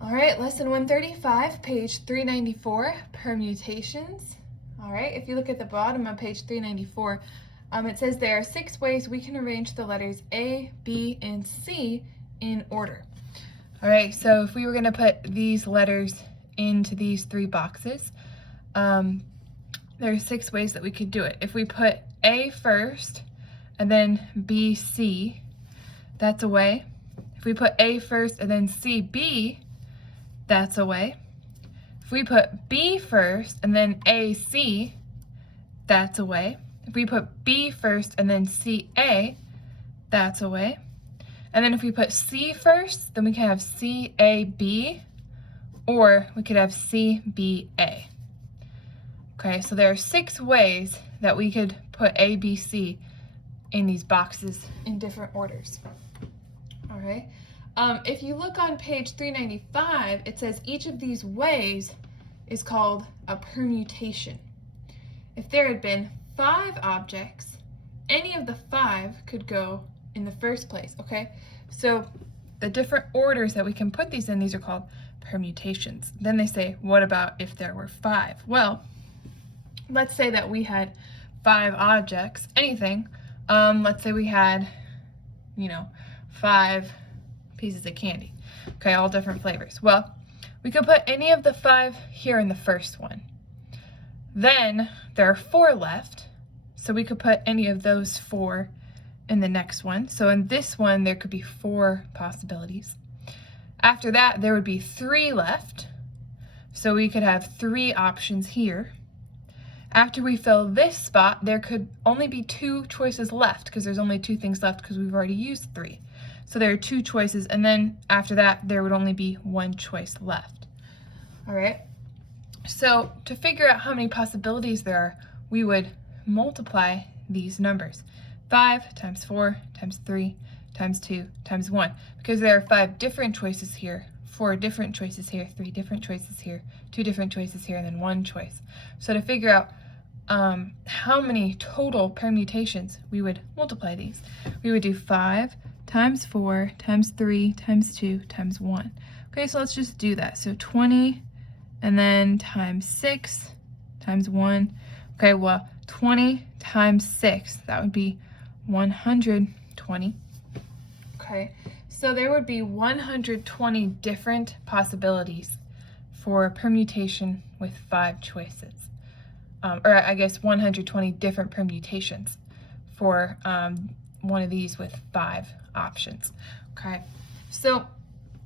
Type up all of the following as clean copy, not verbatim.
All right, lesson 135, page 394, permutations. All right, if you look at the bottom of page 394, it says there are 6 ways we can arrange the letters A, B, and C in order. All right, so if we were going to put these letters into these 3 boxes, there are 6 ways that we could do it. If we put A first and then B, C, that's a way. If we put A first and then C, B, that's a way. If we put B first and then A, C, that's a way. If we put B first and then C, A, that's a way. And then if we put C first, then we can have C, A, B, or we could have C, B, A. Okay, so there are 6 ways that we could put A, B, C in these boxes in different orders. All right. If you look on page 395, it says each of these ways is called a permutation. If there had been 5 objects, any of the 5 could go in the first place, okay? So the different orders that we can put these in, these are called permutations. Then they say, what about if there were 5? Well, let's say that we had 5 objects, anything. Let's say we had, 5 pieces of candy. Okay, all different flavors. Well, we could put any of the 5 here in the first one. Then there are 4 left, so we could put any of those 4 in the next one. So in this one, there could be 4 possibilities. After that, there would be 3 left, so we could have 3 options here. After we fill this spot, there could only be 2 choices left because there's only 2 things left because we've already used 3. So there are 2 choices, and then after that, there would only be 1 choice left. All right, so to figure out how many possibilities there are, we would multiply these numbers. 5 times 4 times 3 times 2 times 1, because there are 5 different choices here, 4 different choices here, 3 different choices here, 2 different choices here, and then 1 choice. So to figure out how many total permutations, we would multiply these. We would do 5 times 4 times 3 times 2 times 1. Okay, so let's just do that. So 20 and then times 6 times 1. Okay, well, 20 times 6, that would be 120. Okay, so there would be 120 different possibilities for a permutation with 5 choices. Or I guess 120 different permutations for one of these with 5 options. Okay, so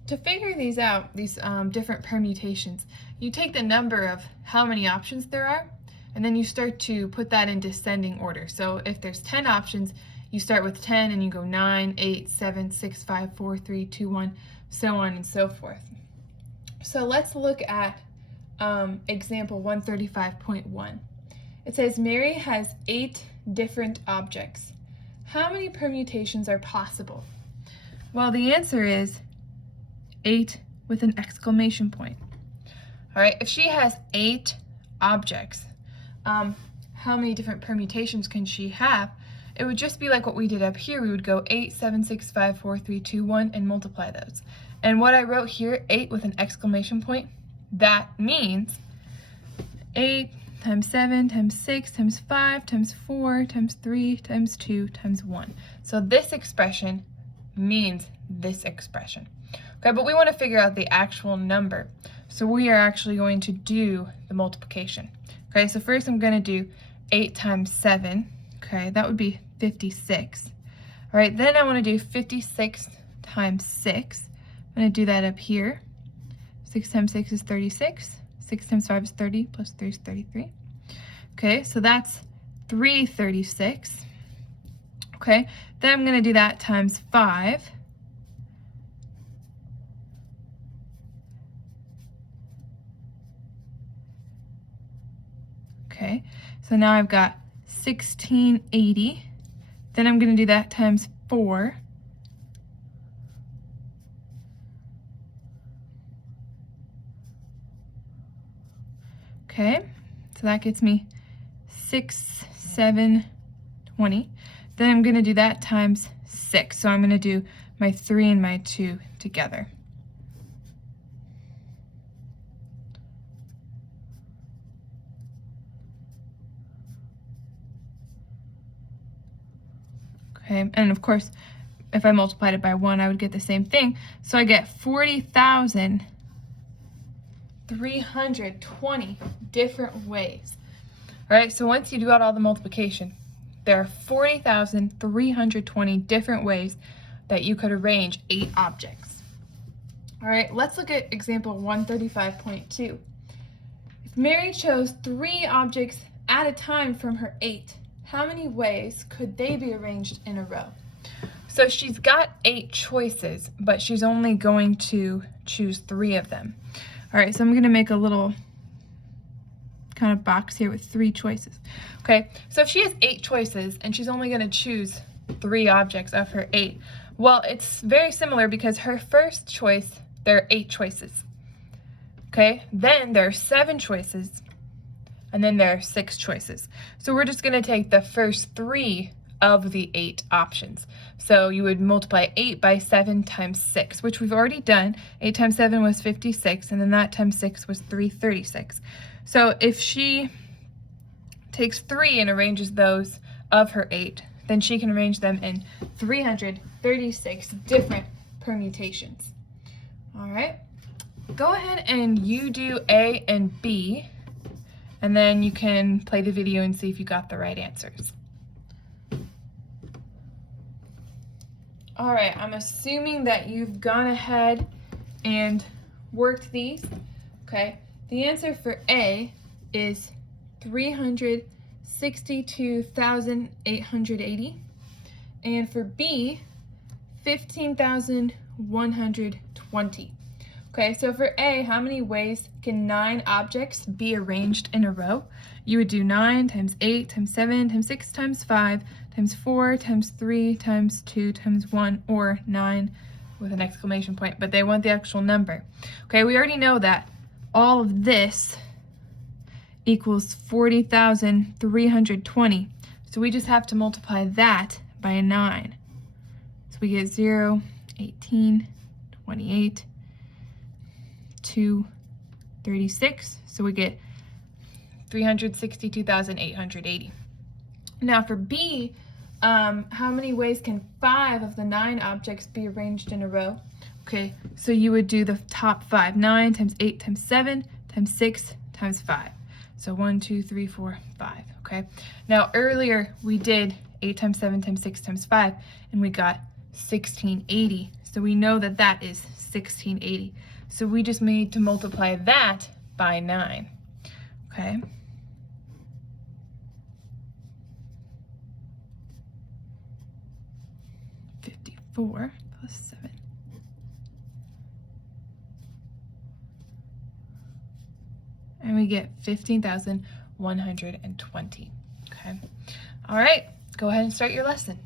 to figure these out, these different permutations, you take the number of how many options there are, and then you start to put that in descending order. So if there's 10 options, you start with 10 and you go 9, 8, 7, 6, 5, 4, 3, 2, 1, so on and so forth. So let's look at example 135.1. It says Mary has 8 different objects. How many permutations are possible? Well, the answer is 8 with an exclamation point. All right, if she has 8 objects, how many different permutations can she have? It would just be like what we did up here. We would go 8, 7, 6, 5, 4, 3, 2, 1, and multiply those. And what I wrote here, 8 with an exclamation point, that means 8 times 7 times 6 times 5 times 4 times 3 times 2 times 1. So this expression means this expression. Okay, but we want to figure out the actual number. So we are actually going to do the multiplication. Okay, so first I'm going to do 8 times 7. Okay, that would be 56. All right, then I want to do 56 times 6. I'm going to do that up here. 6 times 6 is 36. 6 times 5 is 30, plus 3 is 33. Okay, so that's 336. Okay, then I'm going to do that times 5. Okay, so now I've got 1680. Then I'm going to do that times 4. Okay, so that gets me 6, 7, 20. Then I'm going to do that times 6. So I'm going to do my 3 and my 2 together. Okay, and of course, if I multiplied it by 1, I would get the same thing. So I get 40,320 different ways. All right, so once you do out all the multiplication, there are 40,320 different ways that you could arrange 8 objects. All right, let's look at example 135.2. If Mary chose 3 objects at a time from her 8, how many ways could they be arranged in a row? So she's got 8 choices, but she's only going to choose 3 of them. All right, so I'm going to make a little kind of box here with 3 choices. Okay, so if she has 8 choices and she's only going to choose 3 objects of her 8, well, it's very similar because her first choice, there are 8 choices. Okay, then there are 7 choices, and then there are 6 choices. So we're just going to take the first 3 of the 8 options. So you would multiply 8 by 7 times 6, which we've already done. 8 times 7 was 56, and then that times 6 was 336. So if she takes 3 and arranges those of her 8, then she can arrange them in 336 different permutations. All right, go ahead and you do A and B, and then you can play the video and see if you got the right answers. All right, I'm assuming that you've gone ahead and worked these. Okay, the answer for A is 362,880, and for B, 15,120. Okay, so for A, how many ways can 9 objects be arranged in a row? You would do 9 times 8 times 7 times 6 times 5 times 4 times 3 times 2 times 1, or 9 with an exclamation point, but they want the actual number. Okay, we already know that all of this equals 40,320. So we just have to multiply that by a 9. So we get 0, 18, 28, 2, 36. So we get 362,880. Now for B, how many ways can 5 of the 9 objects be arranged in a row? Okay, so you would do the top 5. 9 times 8 times 7 times 6 times 5. So 1, 2, 3, 4, 5. Okay, now earlier we did 8 times 7 times 6 times 5, and we got 1680. So we know that that is 1680. So we just need to multiply that by 9. Okay. Four plus 7. And we get 15,120. Okay. All right, go ahead and start your lesson.